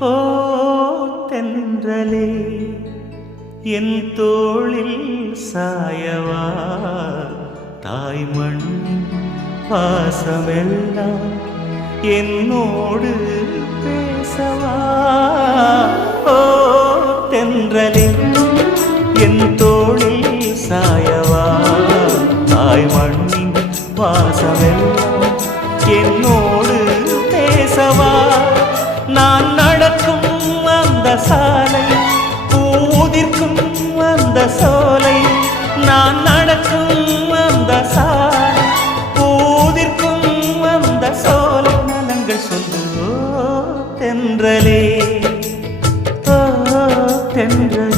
ஓ தென்றலே என் தோளில் சாயவா தாய்மண் பாசமெல்லாம் என்னோடு பேசவா ஓ தென்றலே என் தோளில் சாயவா தாய்மண்ணின் பாசமெல்லாம் என்னோடு பேசவா நான் நடக்கும் அந்த சாலை பூதிர்க்கும் அந்த சோலை நான் நடக்கும் அந்த சாலை பூதிர்க்கும் அந்த சோலை நலங்கள் சொல்லு தென்றலே தென்றலே